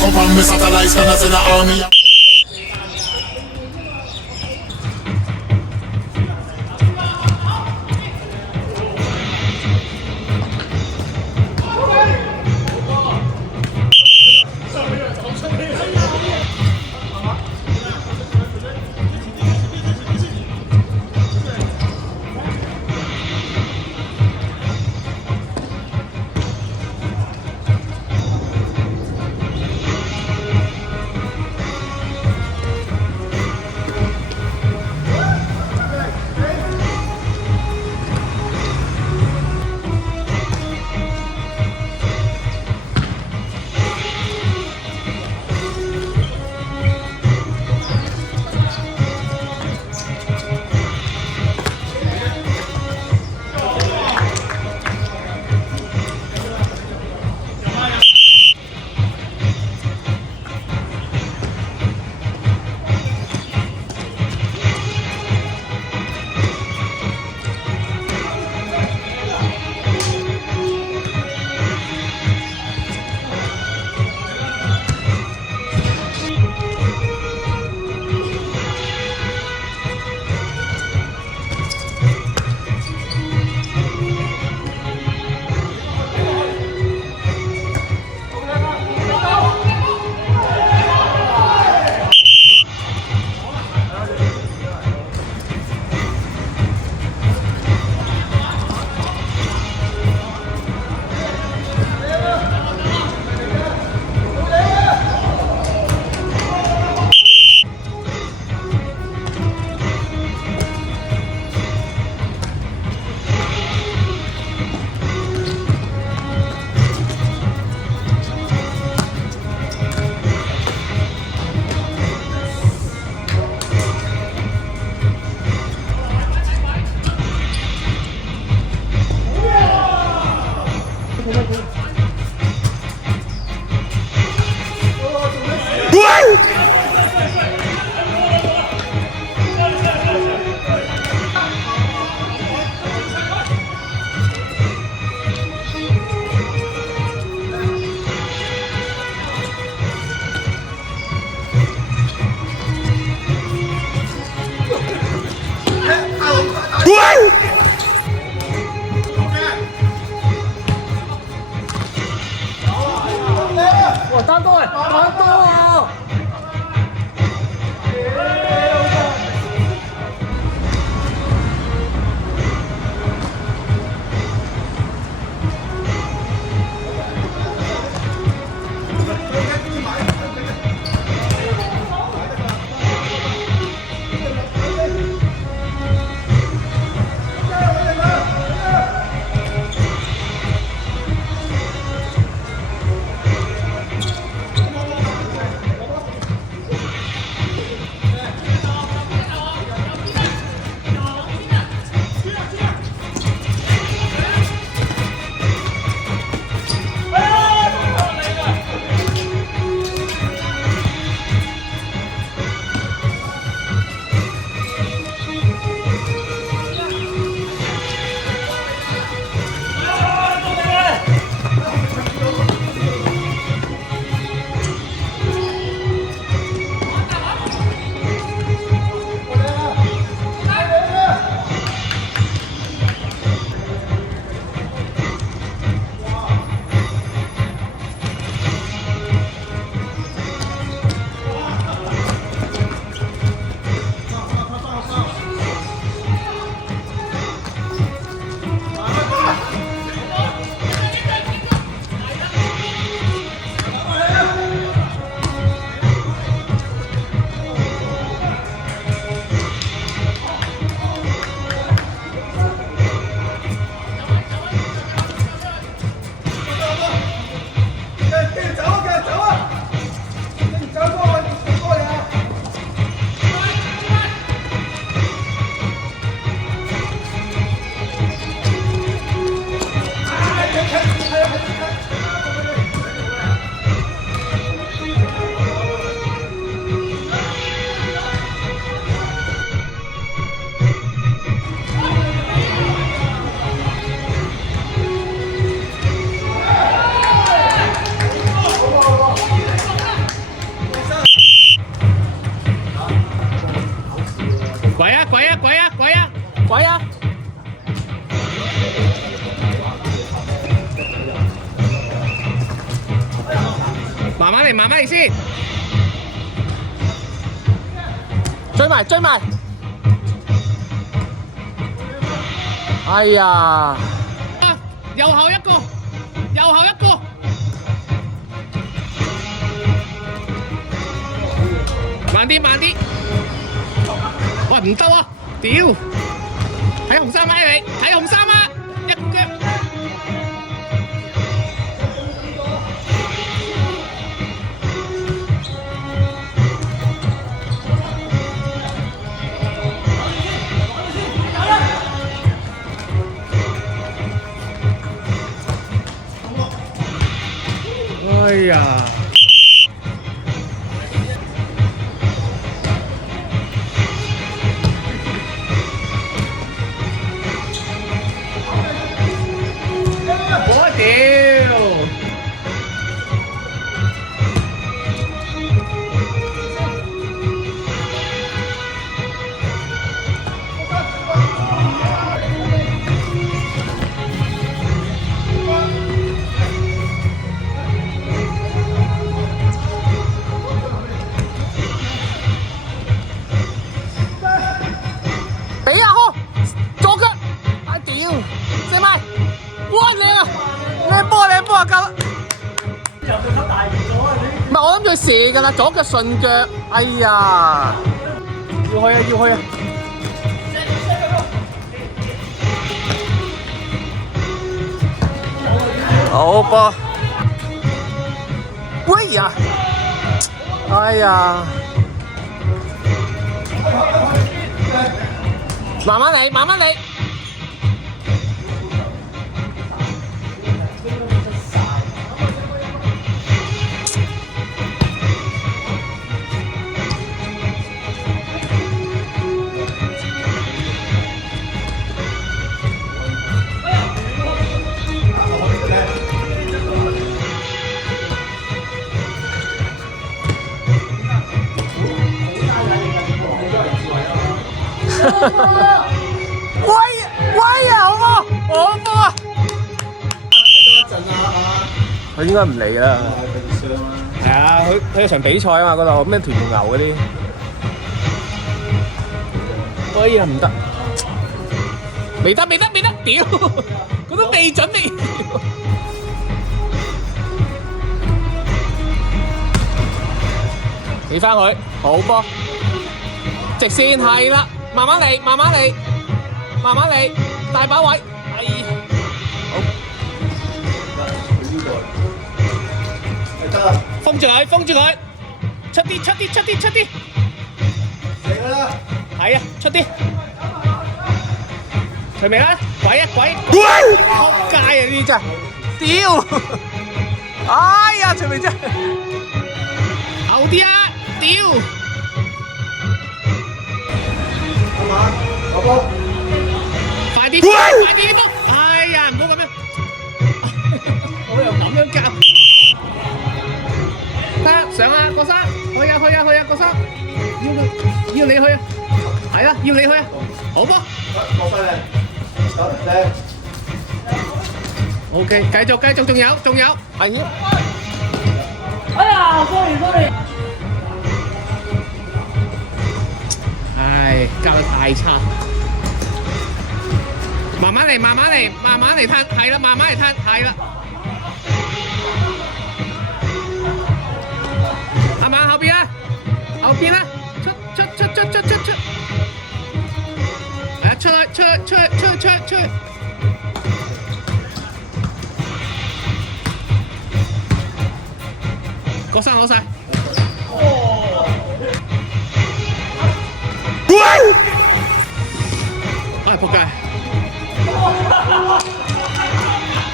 back up on me satellites, can I send the army? 嚟，慢慢嚟先。追埋追埋！哎呀！啊，右後一個，右後一個。慢啲慢啲。喂，唔得啊！屌！睇紅衫啊你，睇紅衫啊！一腳。哎呀！我屌！俾啊呵！左腳！啊屌！射埋！哇靚啊！靚波靚波啊夠啦！唔係我諗住射㗎啦，左腳順腳。哎呀！要去啊要去啊！好波！喂呀！哎呀！慢慢嚟，慢慢嚟。喂呀，好波，好波啊！佢應該唔嚟啦。係啊，佢有場比賽啊嘛，嗰度咩屯門牛嗰啲。哎呀，唔得，未得，屌！佢都未準備。起翻佢，好波，直線係啦，慢慢嚟，慢慢嚟，慢慢嚟，大把位，哎呀，好，得啦，封住佢，封住佢，出啲，出啲，出啲，出啲，嚟啦，係啊，出啲，除未啦，鬼啊鬼，仆街啊呢啲真係，屌，哎呀，除未真，後啲啊！屌！阿馬，攞波！快啲！快啲啲波！哎呀，唔好咁樣，我又咁樣夾。得上啊，郭生，去啊去啊去啊，郭生，要你去啊，係啊，要你去啊，好波！落翻嚟，走嚟。OK，繼續，仲有，係。哎呀，sorry。唉，教得太差，慢慢嚟，慢慢嚟，慢慢嚟攤，係啦，慢慢嚟攤，係啦。阿馬後邊啊，後邊啊，出，係啊，出去，郭生攞晒。哎，仆街！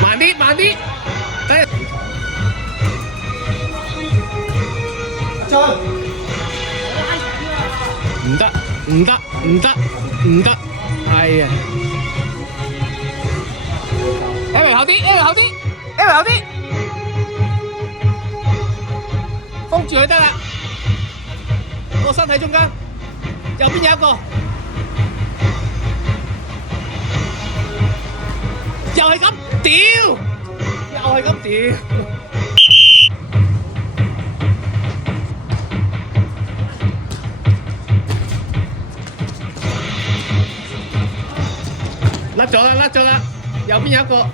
慢啲，睇。唔得，哎呀 ！L 後啲，封住佢得啦。個身體中間，右邊有一個。又係咁屌！甩咗啦，甩咗啦，右邊有一個，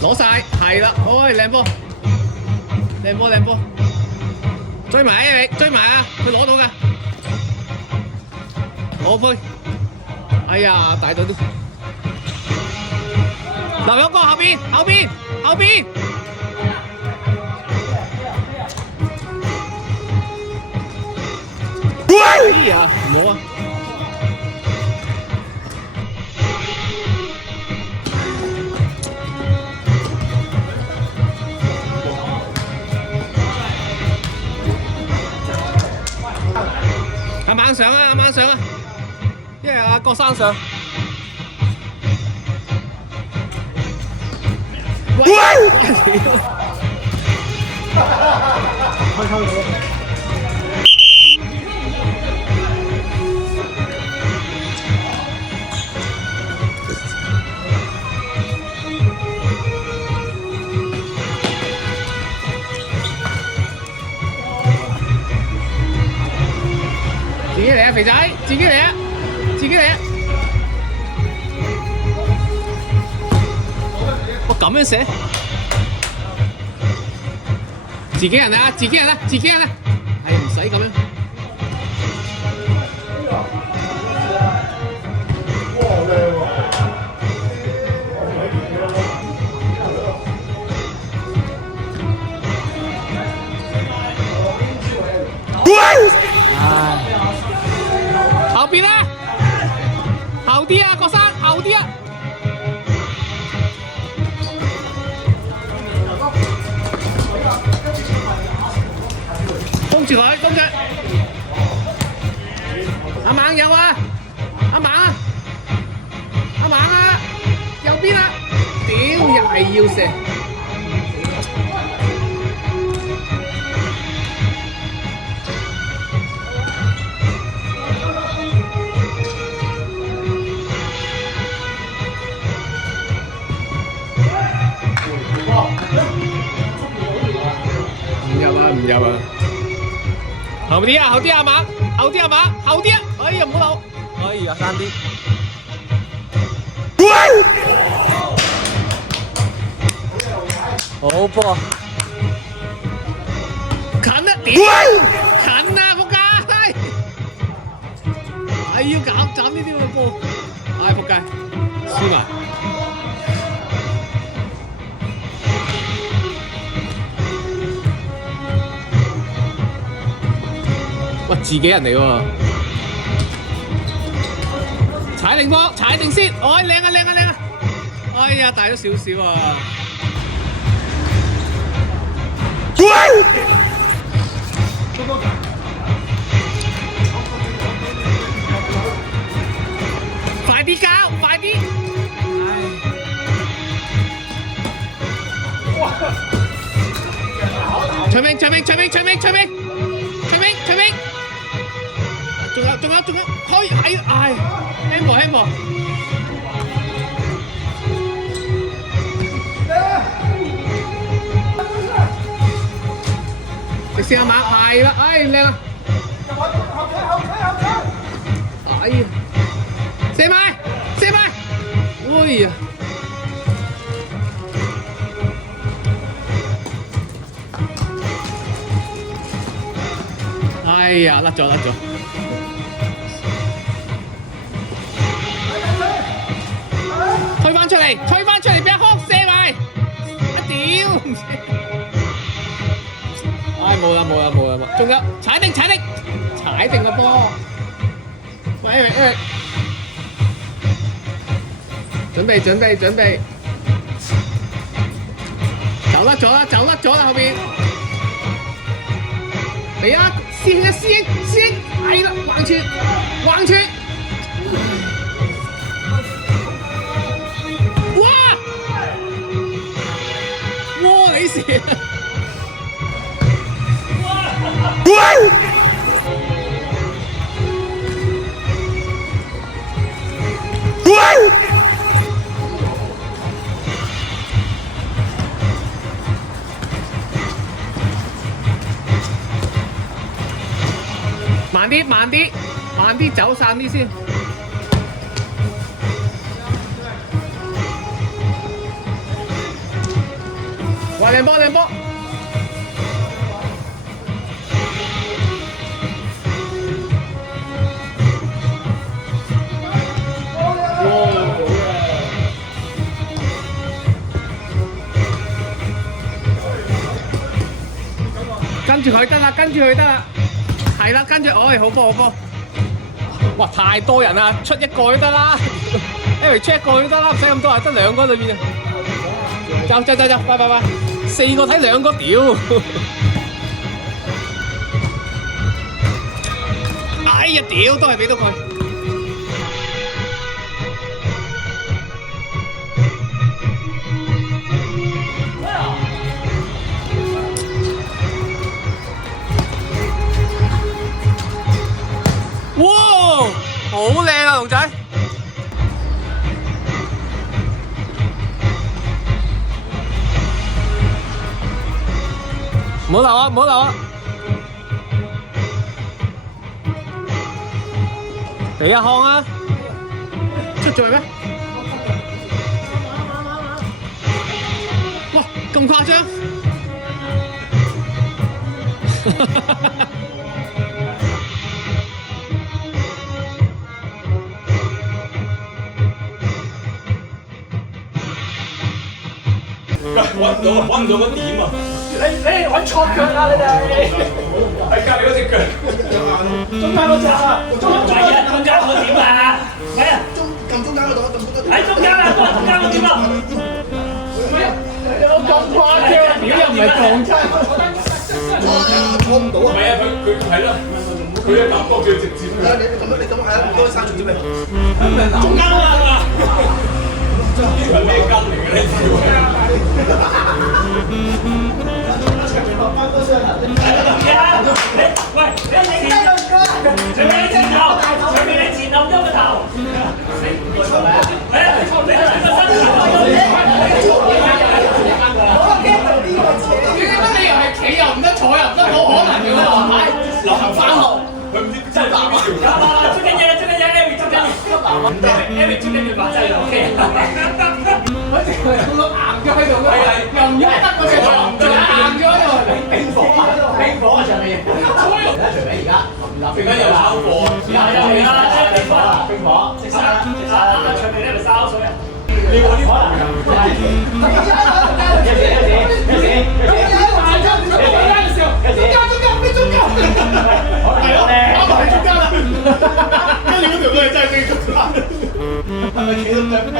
攞晒，係啦，哎，靚波，靚波，靚波，追埋啊你，追埋啊，佢攞到㗎，攞杯，哎呀，大隊都，留有個後邊，後邊，後邊。哎呀，唔好啊！阿猛上啊！阿猛上啊！因為阿郭生上。自己嚟啊，肥仔！自己嚟啊！自己嚟啊！我咁樣寫，自己人啊！自己人啊！自己人啊！係唔使咁樣。後邊啊！後啲啊，郭生，後啲啊！封住佢，封住！阿猛有啊！阿猛啊！阿猛啊！右邊啊！屌，又係要射！唔入啊！後啲啊，後啲啊馬，後啲啊馬，後啲啊！哎呀，唔好漏！哎呀，爭啲。好波！近啊！屌！近啊！仆街！係要搞斬呢啲咁嘅波，唉仆街，輸埋。哇！自己人嚟喎，踩定波，踩定先，哎靚啊靚啊靚啊！哎呀，大咗少少啊！快啲交，快啲！長明，長明，長明，長明，長明！長明，仲有，可以係，handball，直射阿馬係啦，哎靚啊！哎呀，射埋，哎呀！哎呀，甩咗！推返出嚟，俾阿康射埋！屌！唉，冇啦！仲有踩定個波！喂 Eric， 準備！走甩咗啦後邊！嚟啊！師兄，係啦，橫傳，哇！你射！慢啲，走散啲先。靚波靚波。跟住佢得啦，跟住佢得啦，係啦，跟住，好波好波。哇！太多人啦，出一個都得啦，因為出一個都得啦，唔使咁多人，得兩個裏邊啊。走，拜，四個睇兩個，屌！哎呀，屌，都係俾到佢。哇！好靚啊，龍仔！唔好流啊！唔好流啊！俾一項啊！出咗咩？哇！咁誇張！揾唔到個點啊！你揾錯腳啊！你哋喺隔離嗰隻腳，中間嗰隻啊！中間個點啊！係啊！撳中間嗰度，撳中間。喺中間啊！中間個點啊！有咁誇張？表又唔係撞親。坐唔到啊！唔係啊，佢係咯，佢嘅感覺最直接。你咁係啊？唔該，刪除咗未？中間啊！係咩筋嚟嘅呢喂，你前頭，上面你前後喐個頭。你係個身點解你又係企又唔得，坐又唔得，冇可能嘅喎！流行翻學，佢唔知真係邊條。捉緊嘢，Eric 捉緊嘢，Eric 捉緊條白仔，OK。嗰隻佢硬咗喺度咯，又唔喐得嗰隻，就硬咗喺度。冰火啊上面，而家又炒貨，冰火，食沙上面呢度燒水啊！你嗰啲可能係咪企到腳尾咧？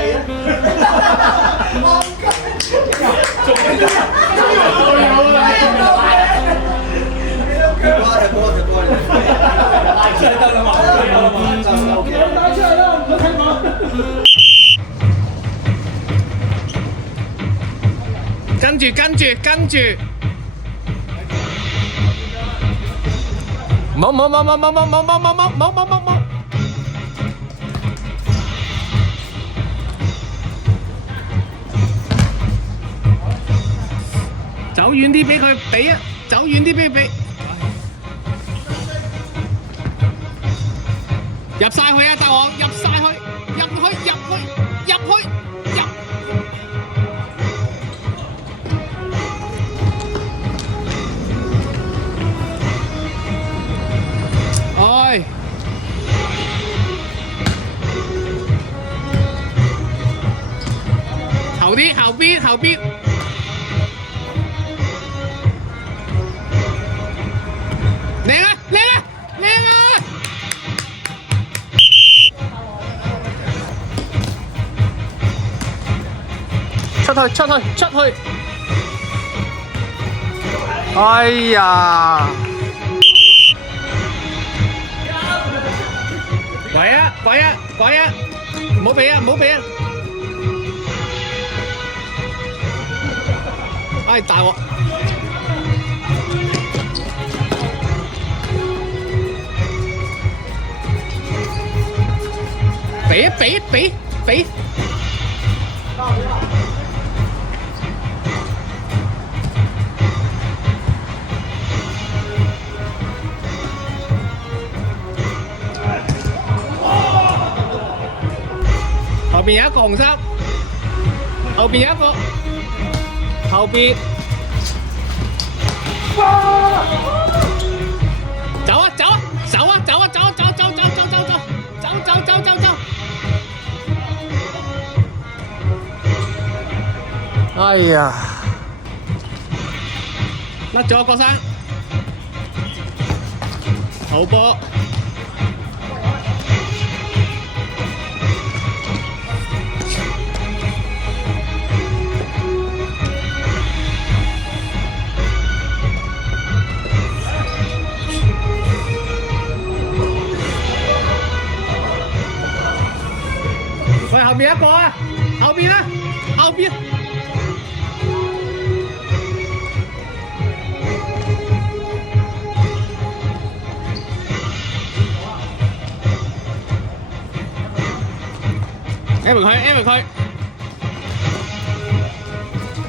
跟住，冇，走遠啲俾佢俾啊！走遠啲俾佢俾，入晒去啊！大王入晒去，入去！哎！後邊。靚啊！出去！哎呀！鬼啊！唔好俾啊！哎，大鑊！俾！後邊有一個紅衫，後邊。走啊走啊走啊走啊走走走走走走走走走走走走！哎呀，甩咗郭生，好波。喂，後面一個啊，後邊啊，後邊。Evan 佢，Evan佢，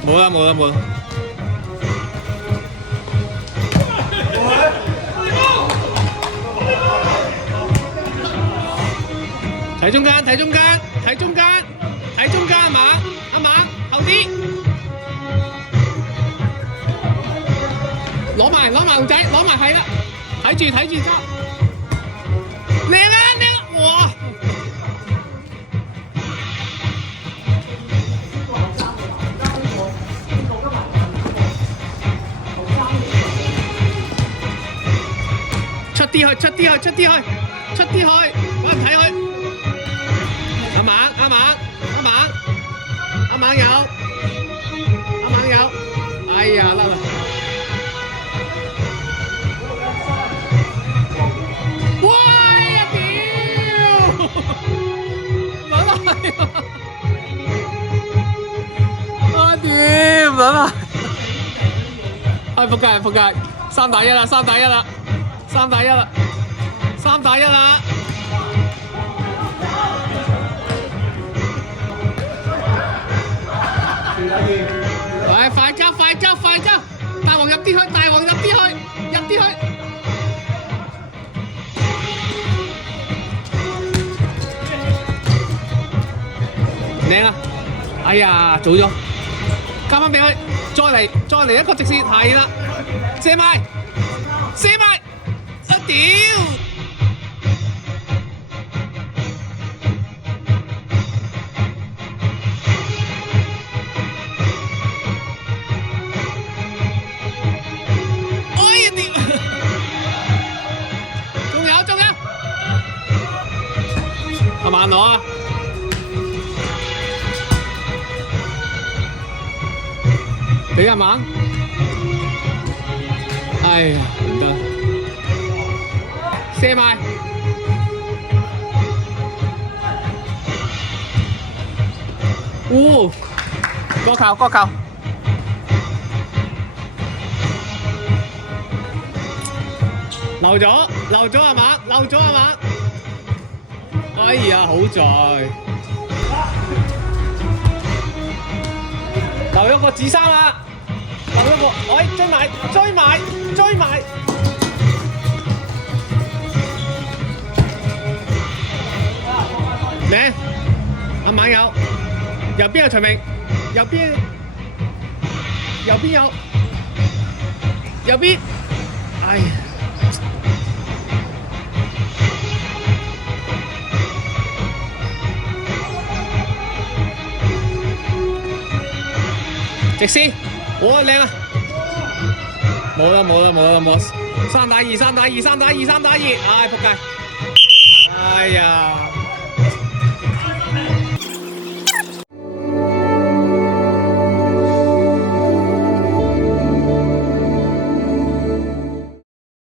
冇啦冇啦冇啦。睇中間睇中間睇中間睇中間，阿馬後啲，攞埋龍仔攞埋係啦，睇住揸，靚啊靚啊，哇！出啲去，揾人睇佢。阿猛有，哎呀甩啦！哇呀屌！撚係啊屌撚啊！哎仆街，3打1啦！3打1啦！喂，快交！大王入啲去，靚啊！哎呀，早咗，交返俾佢，再嚟一個直線，係啦，射埋，啊屌！阿猛攞啊！俾阿猛，哎呀唔得，射埋，過球，漏咗阿猛。哎呀，好在留一個紫衫啦，哎追埋，咩？阿猛有，右邊有徐明，右邊有，哎呀！直線，好靚啊！冇啦！3打2，唉仆街！哎呀！